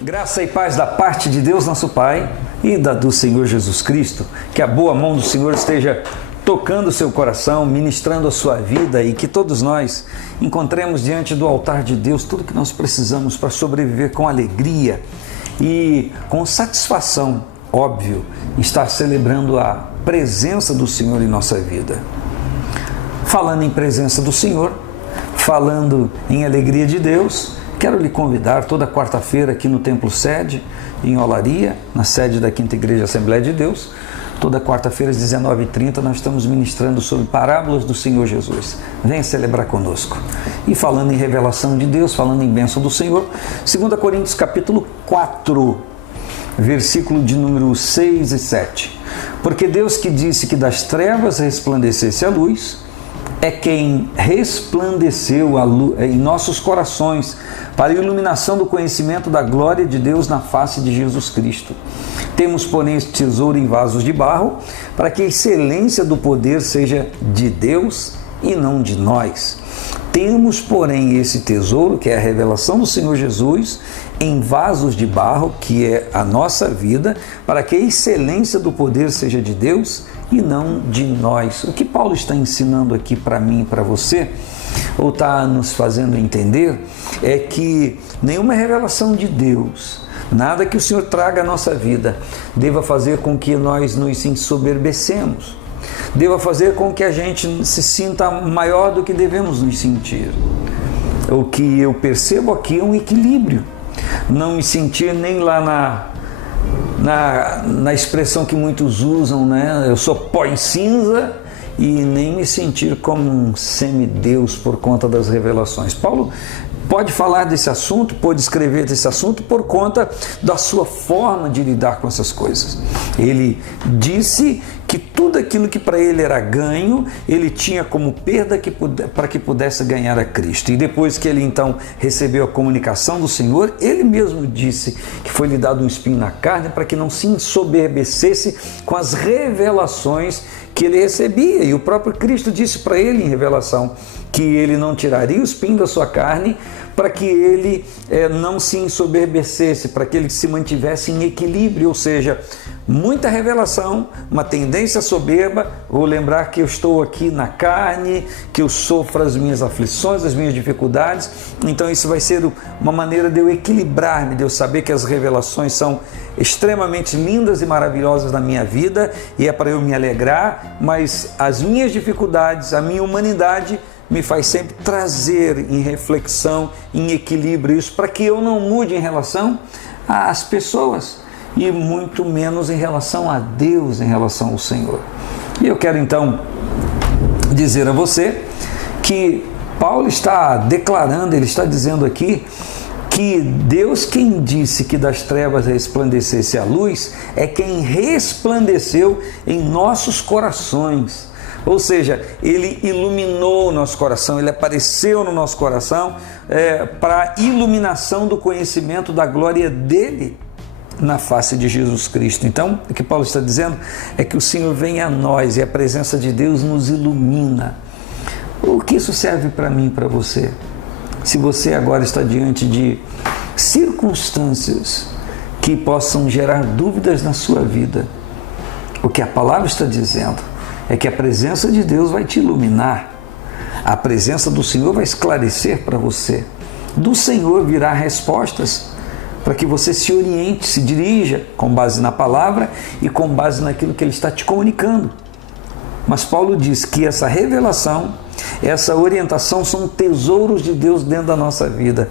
Graça e paz da parte de Deus, nosso Pai, e do Senhor Jesus Cristo. Que a boa mão do Senhor esteja tocando o seu coração, ministrando a sua vida e que todos nós encontremos diante do altar de Deus tudo que nós precisamos para sobreviver com alegria e com satisfação, óbvio, estar celebrando a presença do Senhor em nossa vida. Falando em presença do Senhor, falando em alegria de Deus, quero lhe convidar toda quarta-feira aqui no Templo Sede, em Olaria, na sede da Quinta Igreja Assembleia de Deus. Toda quarta-feira às 19h30 nós estamos ministrando sobre parábolas do Senhor Jesus. Venha celebrar conosco. E falando em revelação de Deus, falando em bênção do Senhor, 2 Coríntios capítulo 4, versículo de número 6 e 7. Porque Deus que disse que das trevas resplandecesse a luz, é quem resplandeceu a luz em nossos corações para a iluminação do conhecimento da glória de Deus na face de Jesus Cristo. Temos, porém, este tesouro em vasos de barro, para que a excelência do poder seja de Deus e não de nós. Temos, porém, esse tesouro, que é a revelação do Senhor Jesus, em vasos de barro, que é a nossa vida, para que a excelência do poder seja de Deus e não de nós. O que Paulo está ensinando aqui para mim e para você, ou está nos fazendo entender, é que nenhuma revelação de Deus, nada que o Senhor traga à nossa vida, deva fazer com que nós nos ensoberbecemos, deva fazer com que a gente se sinta maior do que devemos nos sentir. O que eu percebo aqui é um equilíbrio. Não me sentir nem lá na expressão que muitos usam, né? Eu sou pó e cinza, e nem me sentir como um semideus por conta das revelações. Paulo pode falar desse assunto, pode escrever desse assunto por conta da sua forma de lidar com essas coisas. Ele disse que tudo aquilo que para ele era ganho, ele tinha como perda para que pudesse ganhar a Cristo. E depois que ele então recebeu a comunicação do Senhor, ele mesmo disse que foi lhe dado um espinho na carne para que não se ensoberbecesse com as revelações que ele recebia. E o próprio Cristo disse para ele em revelação que ele não tiraria o espinho da sua carne para que ele não se ensoberbecesse, para que ele se mantivesse em equilíbrio, ou seja, muita revelação, uma tendência soberba. Vou lembrar que eu estou aqui na carne, que eu sofro as minhas aflições, as minhas dificuldades, então isso vai ser uma maneira de eu equilibrar-me, de eu saber que as revelações são extremamente lindas e maravilhosas na minha vida e é para eu me alegrar, mas as minhas dificuldades, a minha humanidade me faz sempre trazer em reflexão, em equilíbrio isso, para que eu não mude em relação às pessoas e muito menos em relação a Deus, em relação ao Senhor. E eu quero então dizer a você que Paulo está declarando, ele está dizendo aqui que Deus, quem disse que das trevas resplandecesse a luz, é quem resplandeceu em nossos corações. Ou seja, ele iluminou o nosso coração, ele apareceu no nosso coração para a iluminação do conhecimento da glória dele na face de Jesus Cristo. Então, o que Paulo está dizendo é que o Senhor vem a nós e a presença de Deus nos ilumina. O que isso serve para mim e para você? Se você agora está diante de circunstâncias que possam gerar dúvidas na sua vida, o que a palavra está dizendo é que a presença de Deus vai te iluminar, a presença do Senhor vai esclarecer para você. Do Senhor virá respostas para que você se oriente, se dirija com base na palavra e com base naquilo que Ele está te comunicando. Mas Paulo diz que essa revelação, essa orientação são tesouros de Deus dentro da nossa vida.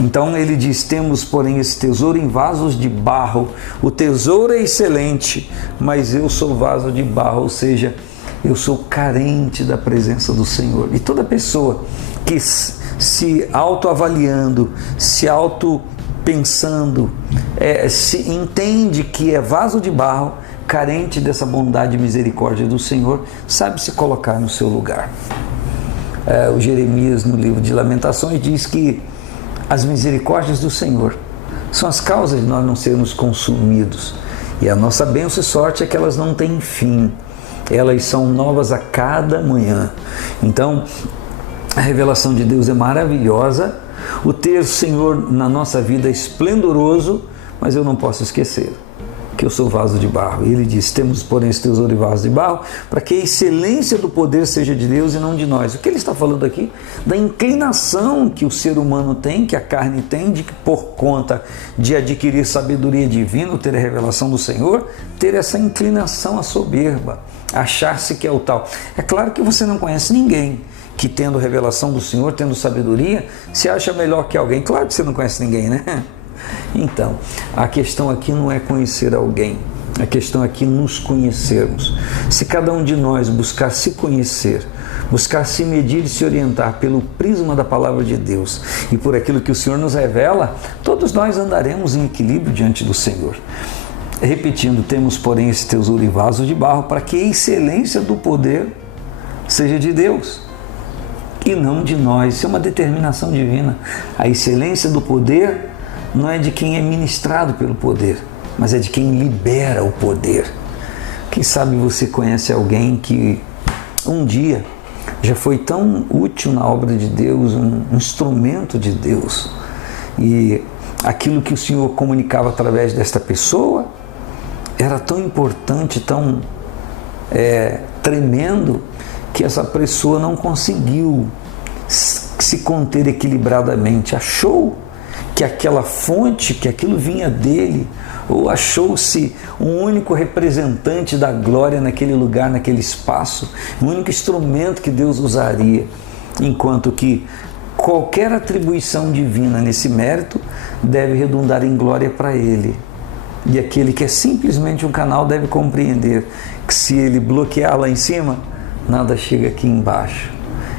Então ele diz, temos porém esse tesouro em vasos de barro. O tesouro é excelente, mas eu sou vaso de barro, ou seja, eu sou carente da presença do Senhor. E toda pessoa que se autoavaliando, se pensando, se entende que é vaso de barro, carente dessa bondade e misericórdia do Senhor, sabe se colocar no seu lugar. O Jeremias, no livro de Lamentações, diz que as misericórdias do Senhor são as causas de nós não sermos consumidos. E a nossa bênção e sorte é que elas não têm fim. Elas são novas a cada manhã. Então, A revelação de Deus é maravilhosa, o ter o Senhor na nossa vida é esplendoroso, mas eu não posso esquecer que eu sou vaso de barro. E ele diz: temos, porém, esse tesouro de vaso de barro, para que a excelência do poder seja de Deus e não de nós. O que ele está falando aqui? Da inclinação que o ser humano tem, que a carne tem, de que por conta de adquirir sabedoria divina, ter a revelação do Senhor, ter essa inclinação à soberba, achar-se que é o tal. É claro que você não conhece ninguém que, tendo revelação do Senhor, tendo sabedoria, se acha melhor que alguém. Claro que você não conhece ninguém, né? Então, a questão aqui não é conhecer alguém, a questão aqui é nos conhecermos. Se cada um de nós buscar se conhecer, buscar se medir e se orientar pelo prisma da palavra de Deus e por aquilo que o Senhor nos revela, todos nós andaremos em equilíbrio diante do Senhor. Repetindo, temos, porém, esse tesouro em vaso de barro, para que a excelência do poder seja de Deus e não de nós. Isso é uma determinação divina. A excelência do poder não é de quem é ministrado pelo poder, mas é de quem libera o poder. Quem sabe você conhece alguém que um dia já foi tão útil na obra de Deus, um instrumento de Deus, e aquilo que o Senhor comunicava através desta pessoa era tão importante, tão tremendo, que essa pessoa não conseguiu se conter equilibradamente. Achou que aquela fonte, que aquilo vinha dele, ou achou-se um único representante da glória naquele lugar, naquele espaço, um único instrumento que Deus usaria, enquanto que qualquer atribuição divina nesse mérito deve redundar em glória para ele. E aquele que é simplesmente um canal deve compreender que, se ele bloquear lá em cima, nada chega aqui embaixo.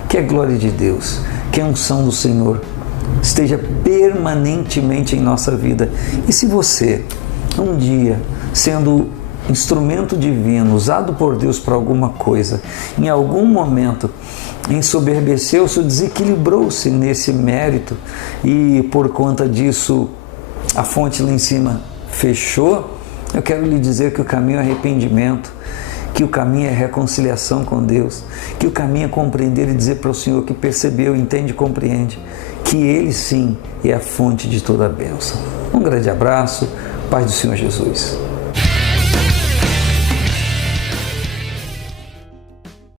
Que a glória de Deus, que a unção do Senhor esteja permanentemente em nossa vida. E se você, um dia, sendo instrumento divino, usado por Deus para alguma coisa, em algum momento ensoberbeceu-se ou desequilibrou-se nesse mérito, e por conta disso a fonte lá em cima fechou, eu quero lhe dizer que o caminho é arrependimento, que o caminho é reconciliação com Deus, que o caminho é compreender e dizer para o Senhor que percebeu, entende e compreende que Ele sim é a fonte de toda a bênção. Um grande abraço, paz do Senhor Jesus.